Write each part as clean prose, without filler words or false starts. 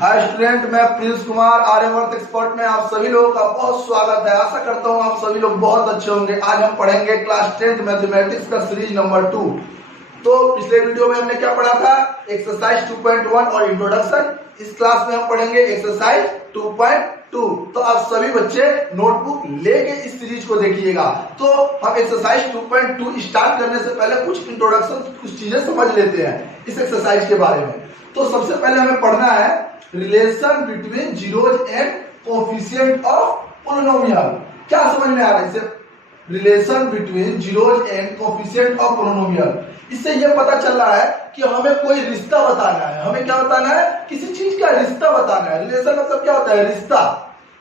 Hi student, मैं Prince Kumar Aryavart expert में आप सभी लोगों का बहुत स्वागत है। आशा करता हूँ आप सभी लोग बहुत अच्छे होंगे। आज हम पढ़ेंगे क्लास 10th मैथमेटिक्स का सीरीज नंबर 2। तो पिछले वीडियो में हमने क्या पढ़ा था? एक्सरसाइज 2.1 और इंट्रोडक्शन। इस क्लास में हम पढ़ेंगे एक्सरसाइज 2.2। तो आप सभी बच्चे नोटबुक लेके इस सीरीज को देखिएगा। तो हम एक्सरसाइज 2.2 स्टार्ट करने से पहले कुछ इंट्रोडक्शन, कुछ चीजें समझ लेते हैं इस एक्सरसाइज के बारे में। तो सबसे पहले हमें पढ़ना है relation between zeros and coefficient of polynomial. क्या समझ में आ रहा है इससे? Relation between zeros and coefficient of polynomial. इससे यह पता चल रहा है कि हमें कोई रिश्ता बताना है। हमें क्या बताना है? किसी चीज का रिश्ता बताना है। रिलेशन मतलब क्या होता है? रिश्ता।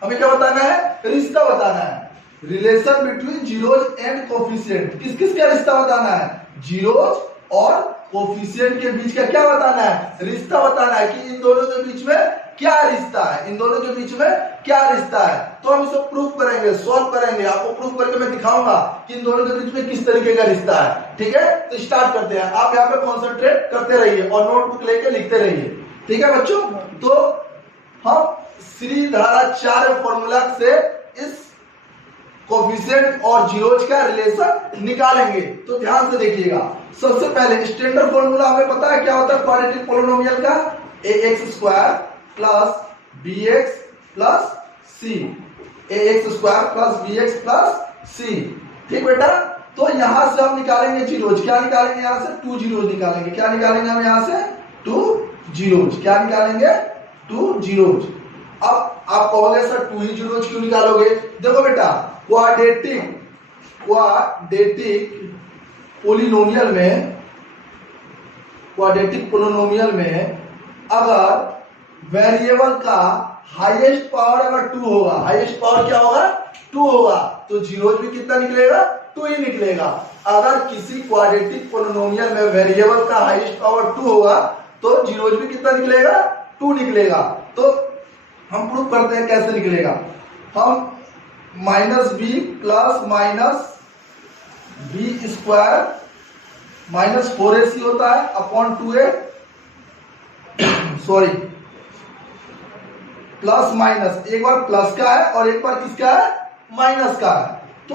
हमें क्या बताना है? रिश्ता बताना है। Relation between zeros and coefficient, किस किस का रिश्ता बताना है? जीरोज और कोफिशिएंट के बीच का क्या बताना है? रिश्ता बताना है कि इन दोनों के बीच में क्या रिश्ता है। इन दोनों के बीच में क्या रिश्ता है। तो हम इसे प्रूफ करेंगे, सॉल्व करेंगे। आपको प्रूफ करके मैं दिखाऊंगा कि इन दोनों के बीच में किस तरीके का रिश्ता है। ठीक है, तो स्टार्ट करते हैं। आप यहाँ पे कॉन्सेंट्रेट करते रहिए और नोटबुक लेके लिखते रहिए। ठीक है बच्चों, तो हम श्रीधराचार्य फॉर्मूला से इस कोफिशिएंट और जीरोज का रिलेशन निकालेंगे। तो ध्यान से देखिएगा। सबसे पहले स्टैंडर्ड फॉर्मूला हमें पता है क्या होता है क्वाड्रेटिक पोलिनोमियल का? ax² plus bx plus c। ax² plus bx plus c। ठीक बेटा, तो यहां से हम निकालेंगे जीरोज। क्या निकालेंगे? यहां से 2 जीरोज निकालेंगे। क्या निकालेंगे हम यहां से? 2 जीरोज। क्या निकालेंगे? 2 जीरोज। अब आप कहोगे सर 2 ही जीरोज क्यों निकालोगे? देखो बेटा, क्वाड्रेटिक पोलिनोमियल में अगर वेरिएबल का हाईएस्ट पावर अगर 2 होगा, हाईएस्ट पावर क्या होगा? 2 होगा, तो जीरोज भी कितना निकलेगा? 2 ही निकलेगा। अगर किसी क्वाड्रेटिक पोलिनोमियल में वेरिएबल का हाईएस्ट पावर 2 होगा तो जीरोज भी कितना निकलेगा? 2 निकलेगा। तो हम प्रूव करते हैं कैसे निकलेगा। हम -b plus minus b square minus 4ac होता है upon 2a, sorry plus minus, एक बार प्लस का है और एक बार किसका है? माइनस का है। तो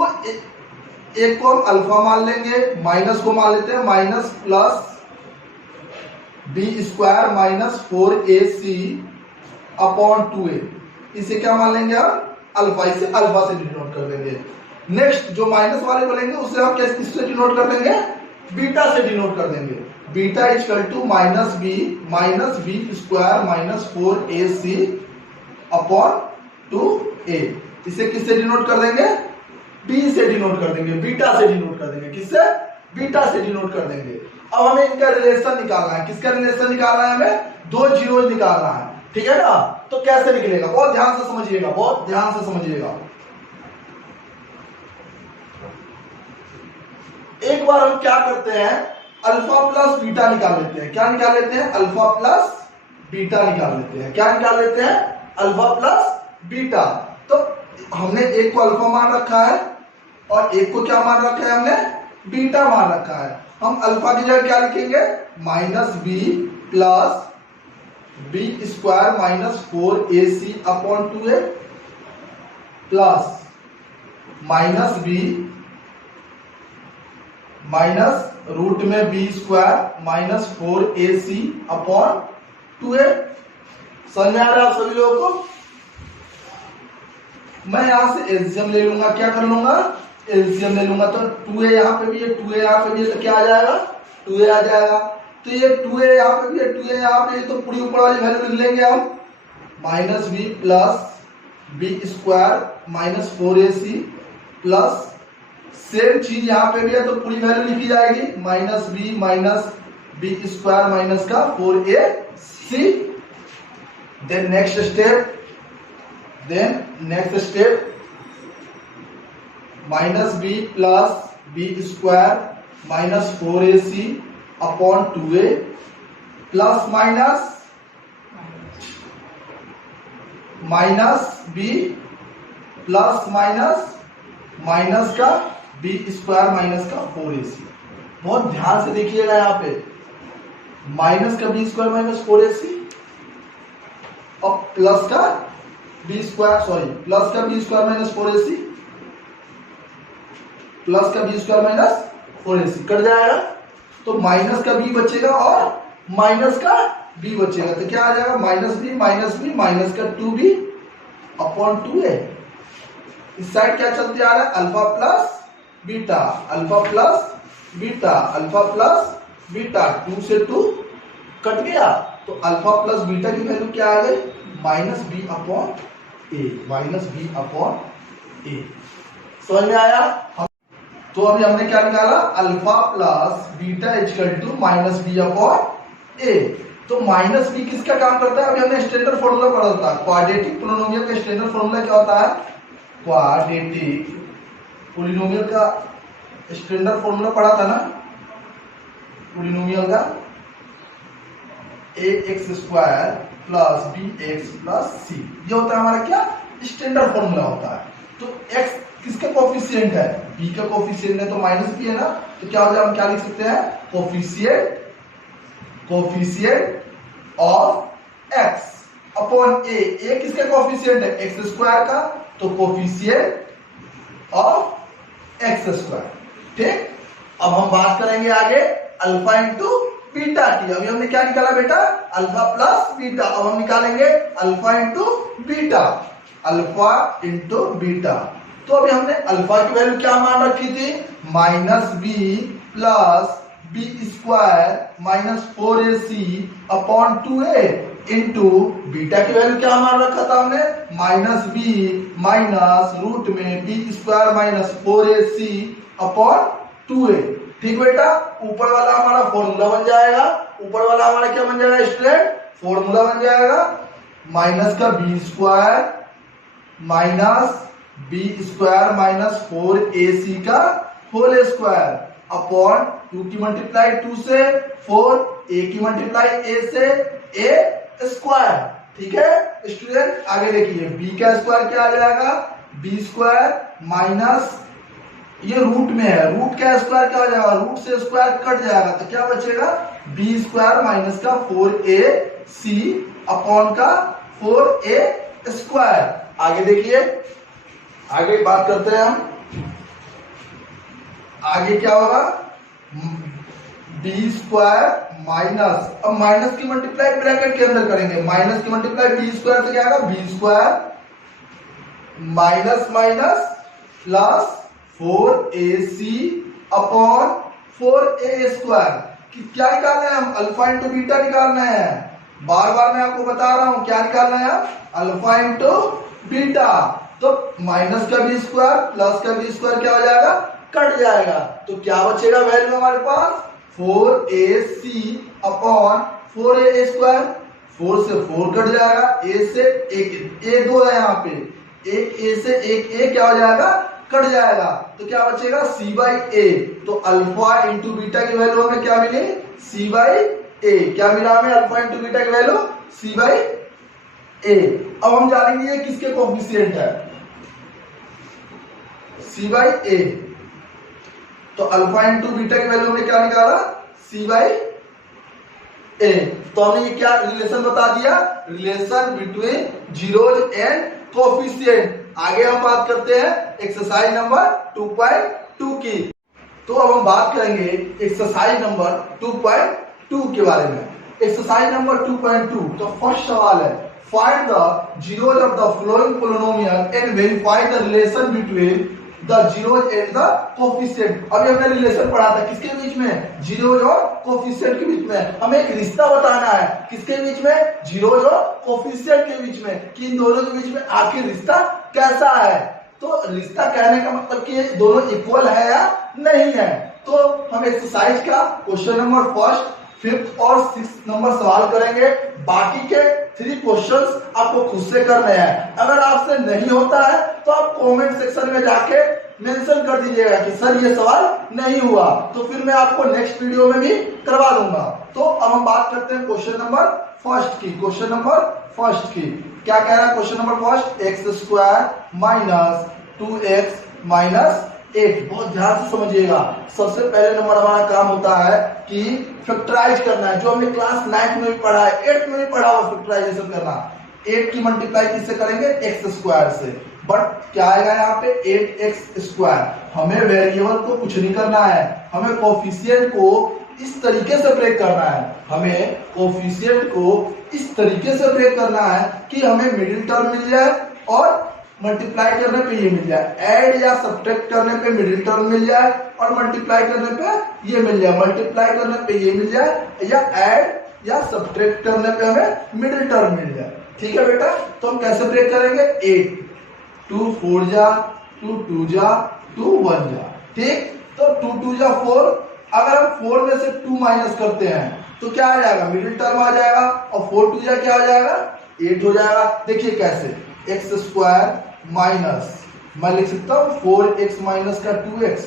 एक को हम अल्फा मान लेंगे, माइनस को मान लेते हैं minus plus b square minus 4ac upon 2a। इसे क्या मान लेंगे हम? अल्फा। इसे अल्फा से डिनोट कर देंगे। नेक्स्ट जो माइनस वाले को लेंगे उसे हम किससे डिनोट कर देंगे? बीटा से डिनोट कर देंगे। Beta equal to minus b square minus 4ac upon 2a। इसे किससे डिनोट कर देंगे? b से डिनोट कर देंगे, बीटा से डिनोट कर देंगे। किससे? बीटा से डिनोट कर देंगे। अब हमें इनका रिलेशन निकालना है। किसका रिलेशन निकालना है? हमें 2 जीरोज निकालना है। ठीक है ना? तो कैसे निकलेगा? बहुत ध्यान से समझिएगा, बहुत ध्यान से समझिएगा। एक बार हम क्या करते हैं, अल्फा प्लस बीटा निकाल लेते हैं। क्या निकाल लेते हैं? अल्फा प्लस बीटा निकाल लेते हैं। क्या निकाल लेते हैं? Alpha plus beta. तो हमने एक को अल्फा मान रखा है और एक को क्या मान रखा है? हमने बीटा मान रखा है। हम अल्फा की जगह क्या लिखेंगे? Minus b plus b square minus 4ac upon 2a plus minus b minus root में b square minus 4ac upon 2a। समझ में आ रहा है आप सभी लोगों को? मैं यहां से एलसीएम ले लूंगा। क्या कर लूंगा? एलसीएम ले लूंगा। तो 2a यहां पे भी है, 2a यहां पे भी है, तो क्या आ जाएगा? 2a आ जाएगा। तो ये 2a यहां पे भी है, 2a यहां पे, तो पूरी ऊपर वाली वैल्यू लिख लेंगे हम। Minus b plus b square minus 4ac plus same चीज यहाँ पे भी है तो पूरी वैल्यू लिखी जाएगी। माइनस बी स्क्वायर माइनस का 4ac। Then next step minus b plus b square minus 4ac upon 2a plus minus b plus minus का बी स्क्वायर माइनस का 4ac। बहुत ध्यान से देखिएगा यहाँ पे, माइनस का बी स्क्वायर माइनस 4ac और प्लस का b square minus 4ac, plus का b square minus 4ac cut जाएगा, तो माइनस का बी बचेगा और माइनस का बी बचेगा, तो क्या आ जाएगा माइनस बी माइनस का 2b अपॉन 2a। इस साइड क्या चलते आ रहा है alpha plus beta, alpha plus beta, alpha plus beta, 2 से 2 कट गया, तो अल्फा प्लस बीटा की वैल्यू क्या आ गई minus b upon a, minus b upon a. समझ में आया? तो अभी हमने क्या निकाला alpha plus beta equal to minus b upon a. तो माइनस बी किसका काम करता है? अभी हमने स्टैंडर्ड फॉर्मूला पढ़ा था, क्वाड्रेटिक पोलिनोमियल का स्टैंडर्ड फॉर्मूला क्या होता है? क्वाड्रेटिक पोलिनोमियल का स्टैंडर्ड फॉर्मूला पढ़ा था ना, पोलिनोमियल का ax square plus bx plus c, ये होता है हमारा क्या स्टैंडर्ड फॉर्मूला होता है। तो x किसका कोफिशिएंट है? b का कोफिशिएंट है, तो माइनस b है ना, तो क्या हो जाए हम क्या लिख सकते हैं coefficient of x upon a किसका कोफिशिएंट है? x स्क्वायर का, तो कोफिशिएंट ऑफ x स्क्वायर। ठीक, अब हम बात करेंगे आगे अल्फा इंटू बीटा की। अभी हमने क्या निकाला बेटा अल्फा प्लस बीटा, अब हम निकालेंगे alpha into beta, alpha into beta. तो अभी हमने अल्फा की वैल्यू क्या मान रखी थी minus b plus b square minus 4ac upon 2a into beta की वैल्यू क्या मान रखा था हमने माइनस बी माइनस रूट में b square minus 4ac upon 2a। ठीक बेटा, ऊपर वाला हमारा फॉर्मूला बन जाएगा, ऊपर वाला हमारा क्या बन जाएगा स्टूडेंट फॉर्मूला बन जाएगा माइनस का b square minus b square minus 4ac का होल स्क्वायर अपॉन 2 की मल्टीप्लाई 2 से 4, a की मल्टीप्लाई a से a स्क्वायर। ठीक है स्टूडेंट, आगे देखिए b का स्क्वायर क्या आ जाएगा b स्क्वायर माइनस ये रूट में है, रूट का स्क्वायर क्या हो जाएगा रूट से स्क्वायर कट जाएगा, तो क्या बचेगा बी स्क्वायर माइनस का 4ac अपॉन का 4a स्क्वायर। आगे देखिए, आगे बात करते हैं हम, आगे क्या होगा बी स्क्वायर माइनस, अब माइनस की मल्टीप्लाई ब्रैकेट के अंदर करेंगे, माइनस की मल्टीप्लाई बी स्क्वायर से क्या आएगा b square minus minus plus 4ac upon 4a square. क्या निकालना है हम अल्फा इंटू बीटा निकालना है, बार बार मैं आपको बता रहा हूं क्या निकालना है अल्फा इंटू बीटा। तो माइनस का बी स्क्वायर प्लस का बी स्क्वायर क्या हो जाएगा कट जाएगा, तो क्या बचेगा वैल्यू हमारे पास 4ac अपॉन 4a स्क्वायर, 4 से 4 कट जाएगा, a से एक दो है यहाँ पे, एक a से एक a क्या हो जाएगा कट जाएगा, तो क्या बचेगा c बाई ए। तो अल्फा इंटू बीटा की वैल्यू हमें क्या मिली c बाई ए, क्या मिला हमें अल्फा इंटू बीटा की वैल्यू c बाई ए। अब हम जानेंगे ये किसके कोफिशिएंट है c बाई ए, तो अल्फा इंटू बीटा की वैल्यू हमने क्या निकाला c बाई ए। तो हमने ये क्या रिलेशन बता दिया, relation between zeros and coefficient. आगे हम बात करते हैं एक्सरसाइज नंबर 2.2 की। तो अब हम बात करेंगे एक्सरसाइज नंबर 2.2 के बारे में। एक्सरसाइज नंबर 2.2 तो फर्स्ट सवाल है find the zeros of the following polynomial and verify the relation between the zeros and the coefficient. अभी हमने रिलेशन पढ़ा था किसके बीच में जीरोज और कोफिशिएंट के बीच में, हमें एक रिश्ता बताना है किसके बीच में जीरोज और कोफिशिएंट के बीच में, कि इन दोनों के बीच में आखिर रिश्ता कैसा है। तो रिश्ता कहने का मतलब कि दोनों इक्वल है या नहीं है। तो हम एक्सरसाइज का क्वेश्चन नंबर फर्स्ट, फिफ्थ और सिक्स नंबर सवाल करेंगे, बाकी के 3 क्वेश्चंस आपको खुद से करने हैं। अगर आपसे नहीं होता है तो आप कमेंट सेक्शन में जाके मेंशन कर दीजिएगा कि सर ये सवाल नहीं हुआ, तो फिर मैं आपको नेक्स्ट वीडियो में भी करवा दूंगा। तो अब हम बात करते हैं क्वेश्चन नंबर फर्स्ट की। क्वेश्चन नंबर फर्स्ट की क्या कह रहा है question number first, x square minus 2x minus 8। बहुत ध्यान से समझिएगा, सबसे पहले नंबर हमारा काम होता है कि फैक्टराइज करना है, जो हमने क्लास 9 में भी पढ़ा है, 8 में भी पढ़ा हुआ फैक्टराइजेशन करना। 8 की मल्टीप्लाई किससे करेंगे, एक्स स्क्वायर से। बट क्या आएगा यहाँ पे 8x स्क्वायर। हमें वेरिएबल को कुछ नहीं करना है, हमें कोफिशिएंट को इस तरीके से ब्रेक करना है, हमें कोफिशिएंट को इस तरीके से ब्रेक करना है कि हमें मिडिल टर्म मिल जाए और मल्टीप्लाई करने पे ये मिल जाए, ऐड या सब्ट्रैक्ट करने पे मिडिल टर्म मिल जाए और मल्टीप्लाई करने पे ये मिल जाए, मल्टीप्लाई करने पे ये मिल जाए या ऐड या सब्ट्रैक्ट करने पे हमें मिडिल टर्म मिल जाए। ठीक है बेटा, तो हम कैसे ब्रेक करेंगे, 8 2 4 जा 2 2 जा 2 1 जा। ठीक, तो 2 2 जा 4, अगर हम 4 में से 2 माइनस करते हैं तो क्या आ जाएगा, मिडिल टर्म आ जाएगा और 4 2 जा क्या हो जाएगा, 8 हो जाएगा। देखिए कैसे, एक्स स्क्वायर माइनस, मैं लिख सकता हूँ 4x माइनस का 2x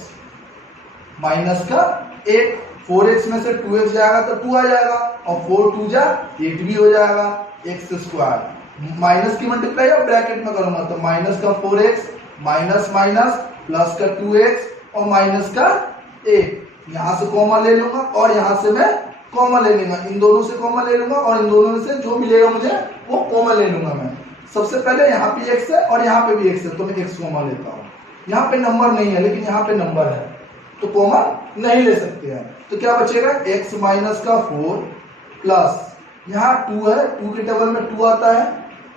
माइनस का 8, 4x में से 2x जाएगा तो 2 आ जाएगा और 4 2 जा 8 भी हो जाएगा। एक्स स्क्वायर माइनस की मल्टीप्लाई अब ब्रैकेट में करूंगा तो माइनस का 4x माइनस माइनस प्लस का 2x और माइनस का 8, यहां से कॉमन ले लूंगा और यहां से मैं कॉमन ले लूंगा, इन दोनों से कॉमन ले लूंगा और इन दोनों में से जो मिलेगा मुझे वो कॉमन ले लूंगा। मैं सबसे पहले यहाँ पे x है और यहाँ पे भी x है तो मैं x कॉमन लेता हूँ। यहाँ पे नंबर नहीं है लेकिन यहाँ पे नंबर है तो कॉमन नहीं ले सकते हैं, तो क्या बचेगा, x माइनस का 4 प्लस यहाँ 2 है, 2 के टेबल में 2 आता है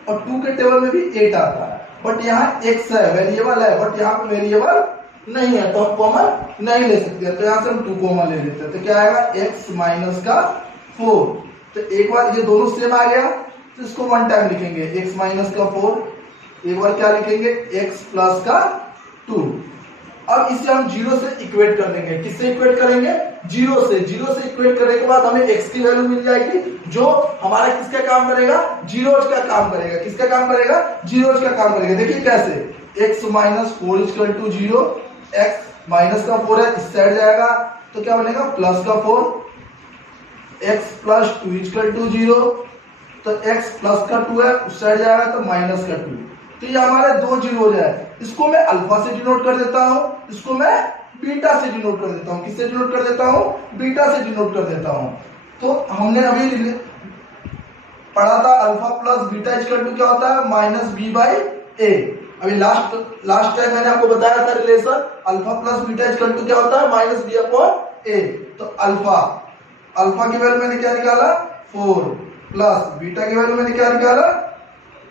और 2 के टेबल में भी 8 आता है, बट यहाँ x है, वेरिएबल है, बट यहाँ पे वेरिएबल नहीं है तो हम कॉमन नहीं ले सकते, तो यहाँ से हम 2 कॉमन ले लेते हैं। तो क्या आएगा, x माइनस का 4, तो एक बार ये दोनों सेम आ गया तो इसको वन टाइम लिखेंगे, x माइनस का 4, एक बार क्या लिखेंगे, x प्लस का 2। अब इसे हम 0 से इक्वेट कर देंगे, किससे इक्वेट करेंगे, 0 से। 0 से इक्वेट करने के बाद हमें x की वैल्यू मिल जाएगी जो हमारा किसका काम करेगा, जीरोज का काम करेगा। किसका काम करेगा, जीरोज का काम करेगा। देखिए कैसे, x minus 4 equal to 0, x minus का 4 है, इस साइड जाएगा तो क्या बनेगा, प्लस का 4, x प्लस 2 इक्वल टू 0, तो x प्लस का 2 है, उस साइड जाएगा तो माइनस का 2, तो ये हमारे 2 जीरो हो जाए। इसको मैं अल्फा से डिनोट कर देता हूँ, इसको मैं बीटा से डिनोट कर देता हूँ। किससे डिनोट कर देता हूँ, बीटा से डिनोट कर देता हूँ। तो हमने अभी पढ़ा था alpha plus beta equal to क्या होता है, माइनस बी बाई ए। अभी लास्ट टाइम मैंने आपको बताया था relation, alpha plus beta equal to क्या होता है, माइनस बी अपॉन ए। तो अल्फा की वैल्यू मैंने क्या निकाला, 4 प्लस बीटा की वैल्यू मैंने क्या निकाला,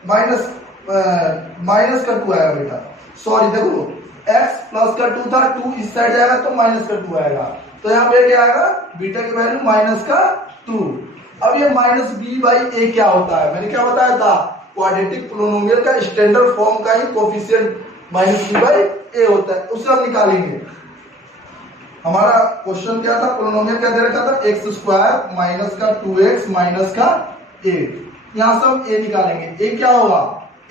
माइनस का 2 आएगा बेटा, सॉरी देखो x प्लस का 2 था, 2 इस साइड जाएगा तो माइनस का 2 आएगा, तो यहाँ पे क्या आएगा, बीटा की वैल्यू माइनस का 2। अब ये माइनस बी बाई ए क्या होता है, मैंने क्या बताया था, क्वाड्रेटिक पोलिनोमियल का स्टैंडर्ड फॉर्म का ही कोफिशिएंट माइनस बी बाई ए होता है, उससे हम निकालेंगे। हमारा क्वेश्चन क्या था, पोलिनोमियल क्या दे रखा था, एक्स स्क्वायर माइनस का 2x माइनस का 8, यहाँ से हम a निकालेंगे। a क्या होगा,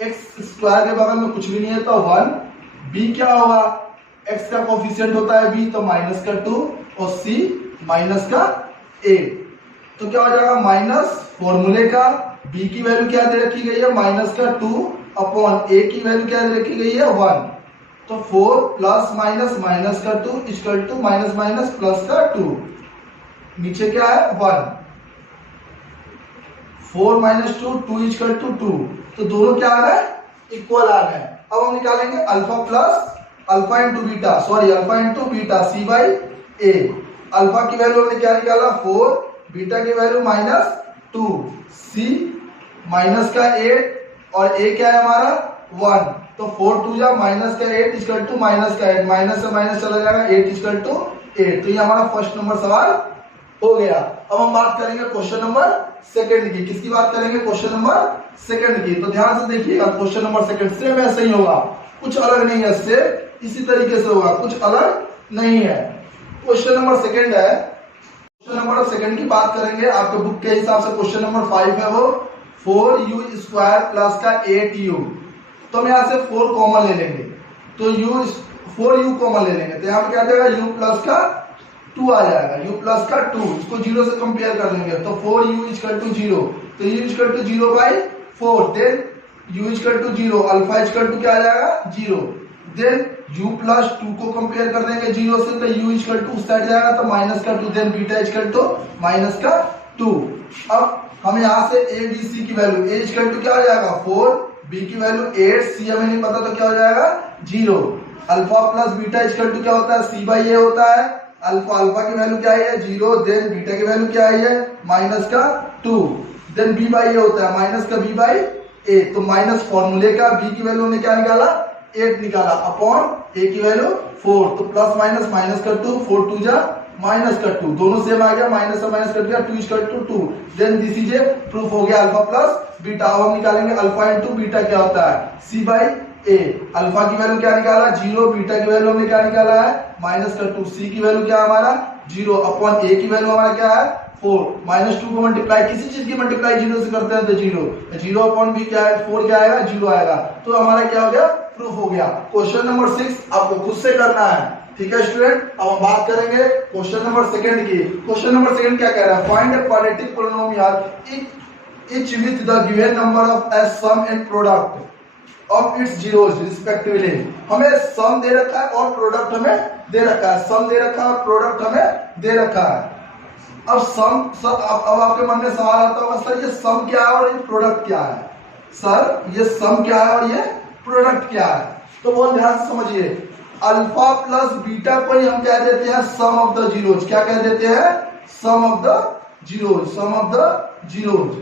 एक्स स्क्वायर के बगल में कुछ भी नहीं है तो 1, b क्या होगा, x का कोफिशिएंट होता है b तो माइनस का 2 और c माइनस का 8, तो क्या हो जाएगा, माइनस फॉर्मूले का b की वैल्यू क्या दे रखी गई है, माइनस का 2 अपॉन a की वैल्यू क्या दे रखी गई है 1, तो 4 प्लस माइनस माइनस का 2 equal to minus minus plus का 2, नीचे क्या है 1, 4 माइनस 2 2 इक्वल टू 2, तो दोनों क्या आ गए, इक्वल आ गए। अब हम निकालेंगे alpha plus alpha into beta, sorry alpha into beta c by a. अल्फा की वैल्यू हमने क्या निकाला 4, बीटा की वैल्यू माइनस 2, सी माइनस का 8 और ए क्या है हमारा 1, तो 4 2 जा माइनस का 8 इक्वल टू माइनस का 8, माइनस से माइनस चला जाएगा 8 इक्वल टू 8, तो ये हमारा फर्स्ट नंबर सवाल हो गया। अब हम बात करेंगे क्वेश्चन नंबर सेकंड की। किसकी बात करेंगे, क्वेश्चन नंबर सेकंड की। तो ध्यान से देखिएगा, क्वेश्चन नंबर सेकंड सेम ऐसे ही होगा, कुछ अलग नहीं है, सेम इसी तरीके से होगा, कुछ अलग नहीं है। क्वेश्चन नंबर सेकंड है, क्वेश्चन नंबर सेकंड की बात करेंगे आपके बुक के हिसाब से। क्वेश्चन नंबर 5 है वो 4u स्क्वायर प्लस का 8u, तो हम यहाँ से 4 कॉमन ले लेंगे, तो 4u कॉमन ले लेंगे, तो यहाँ पे क्या आ जाएगा, u प्लस का 2 आ जाएगा, u प्लस का 2, इसको 0 से कंपेयर कर लेंगे तो 4u इक्वल टू 0, तो u equal to 0 by 4, then u equal to 0, alpha equal to क्या आ जाएगा 0, देन u प्लस 2 को कंपेयर कर देंगे 0 से, तो u इक्वल टू उस साइड जाएगा तो माइनस का 2, then beta equal to minus का 2। अब हम यहाँ से ए बी सी की वैल्यू ए इक्वल टू क्या हो जाएगा 4, बी की वैल्यू 8, सी हमें नहीं पता तो क्या हो जाएगा 0। Alpha plus beta equal to क्या होता है सी बाई ए होता है। अल्फा की वैल्यू क्या है 0, देन बीटा की वैल्यू क्या है माइनस का 2, देन बी बाई ए होता है माइनस का बी बाई ए। तो माइनस फॉर्मूले का बी की वैल्यू ने क्या निकाला 8 निकाला अपॉन ए की वैल्यू 4, तो प्लस माइनस माइनस का 2, 4 2 जा माइनस का 2, दोनों सेम आ गया, माइनस से माइनस कर दिया 2 equal to 2, then this is a proof हो गया अल्फा प्लस बीटा। अब हम निकालेंगे अल्फा इनटू बीटा क्या होता है सी बाई ए। अल्फा की वैल्यू क्या निकाला 0, बीटा की वैल्यू हमने क्या निकाला है माइनस का 2, सी की वैल्यू क्या है हमारा 0 अपॉन ए की वैल्यू हमारा क्या है 4, माइनस 2 को मल्टीप्लाई किसी चीज की मल्टीप्लाई 0 से करते हैं तो 0 अपॉन बी क्या है 4 क्या आएगा 0 आएगा। तो हमारा क्या हो गया प्रूफ हो गया। क्वेश्चन नंबर 6 आपको खुद से करना है, ठीक है स्टूडेंट। अब हम बात करेंगे क्वेश्चन नंबर 2 की। क्वेश्चन नंबर 2 क्या कह रहा है find a quadratic polynomial each with the given number of as sum and product of its zeros respectively। हमें सम दे रखा है और प्रोडक्ट हमें दे रखा है, सम दे रखा है और प्रोडक्ट हमें दे रखा है। अब अब आपके मन में सवाल आता होगा सर ये सम क्या है और ये प्रोडक्ट क्या है, सर ये सम क्या है और ये प्रोडक्ट क्या है। तो बहुत ध्यान से समझिए, अल्फा प्लस बीटा को ही हम क्या देते हैं सम ऑफ द जीरोज। क्या कह देते हैं sum of the zeros, sum of the zeros.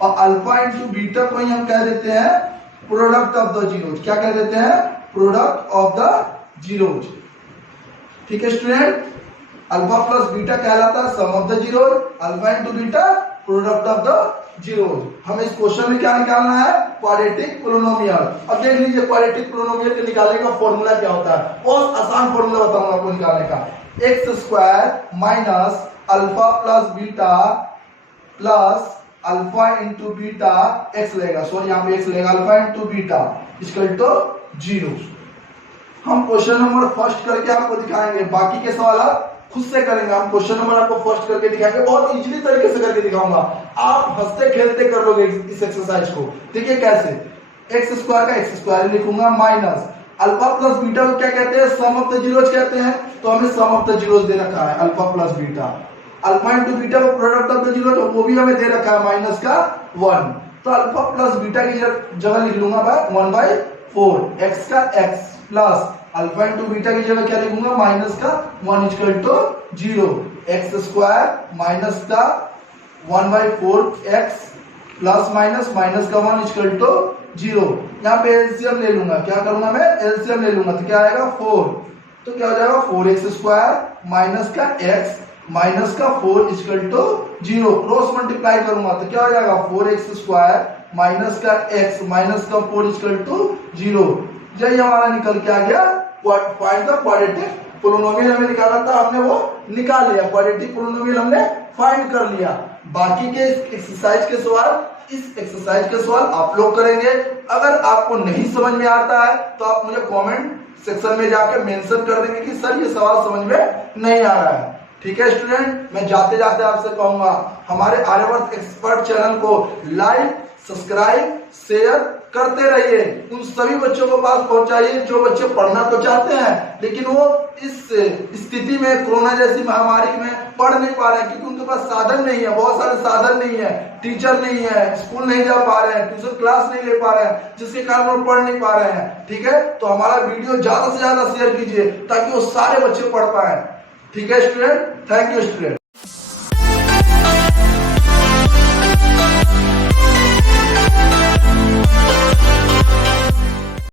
और अल्फा इंटू बीटा को ही हम कह देते हैं प्रोडक्ट ऑफ द जीरोज। क्या कह देते हैं प्रोडक्ट ऑफ द जीरोज, ठीक है स्टूडेंट। अल्फा प्लस बीटा कहलाता है sum of the zeros, alpha into beta product of the zeros. हमें इस क्वेश्चन में क्या निकालना है क्वाड्रेटिक पोलिनोमियल। अब देख लीजिए क्वाड्रेटिक पोलिनोमियल के निकालने का फॉर्मूला क्या होता है, बहुत आसान फॉर्मूला बताऊंगा आपको निकालने का। X square minus alpha plus beta plus alpha into beta x लेगा, सॉरी यहाँ पे एक्स लेगा, alpha into beta equal to 0। हम क्वेश्चन नंबर फर्स्ट करके आपको दिखाएंगे, बाकी के सवाल आप खुद से करेंगे। हम क्वेश्चन नंबर आपको फर्स्ट करके दिखाएंगे, बहुत इजीली तरीके से करके दिखाऊंगा, आप हंसते खेलते कर लोगे इस एक्सरसाइज को। देखिए कैसे, एक्स स्क्वायर का एक्स स्क्वायर लिखूंगा माइनस अल्फा प्लस बीटा को क्या कहते हैं सम ऑफ द जीरोज कहते हैं, तो हमें सम ऑफ द जीरोज दे रखा है alpha plus beta. Alpha into beta को प्रोडक्ट ऑफ द जीरोज वो भी हमें दे रखा है माइनस का 1, तो अल्फा प्लस बीटा की जगह लिख लूंगा 1/4 एक्स का x plus alpha into beta की जगह क्या लिखूंगा माइनस का 1 equal to 0, x square minus का 1/4 एक्स प्लस माइनस माइनस का 1 इक्वल टू 0। यहाँ पे एलसीएम ले लूंगा, क्या करूंगा मैं एलसीएम ले लूंगा, तो क्या आएगा 4, तो क्या हो जाएगा 4x स्क्वायर माइनस का x माइनस का 4 इक्वल टू 0। क्रॉस मल्टीप्लाई करूंगा तो क्या हो जाएगा 4x स्क्वायर माइनस का x माइनस का 4 इक्वल टू 0। यही हमारा निकल के आ गया फाइंड द क्वाड्रेटिक पोलिनोमियल। हमें निकाला था, हमने वो निकाल लिया, क्वाड्रेटिक पोलिनोमियल हमने फाइंड कर लिया। बाकी के एक्सरसाइज के सवाल, इस एक्सरसाइज के सवाल आप लोग करेंगे। अगर आपको नहीं समझ में आता है तो आप मुझे कमेंट सेक्शन में जाकर मेंशन कर देंगे कि सर ये सवाल समझ में नहीं आ रहा है, ठीक है स्टूडेंट। मैं जाते जाते आपसे कहूंगा हमारे आर्यवर्त एक्सपर्ट चैनल को लाइक सब्सक्राइब शेयर करते रहिए, उन सभी बच्चों को पास पहुंचाइए जो बच्चे पढ़ना तो चाहते हैं लेकिन वो इस स्थिति में कोरोना जैसी महामारी में पढ़ नहीं पा रहे हैं, क्योंकि उनके पास साधन नहीं है, बहुत सारे साधन नहीं है, टीचर नहीं है, स्कूल नहीं जा पा रहे हैं, ट्यूशन क्लास नहीं ले पा रहे हैं, जिसके कारण वो पढ़ नहीं पा रहे हैं, ठीक है। तो हमारा वीडियो ज्यादा से ज्यादा शेयर कीजिए ताकि वो सारे बच्चे पढ़ पाए, ठीक है स्टूडेंट। Thank you student.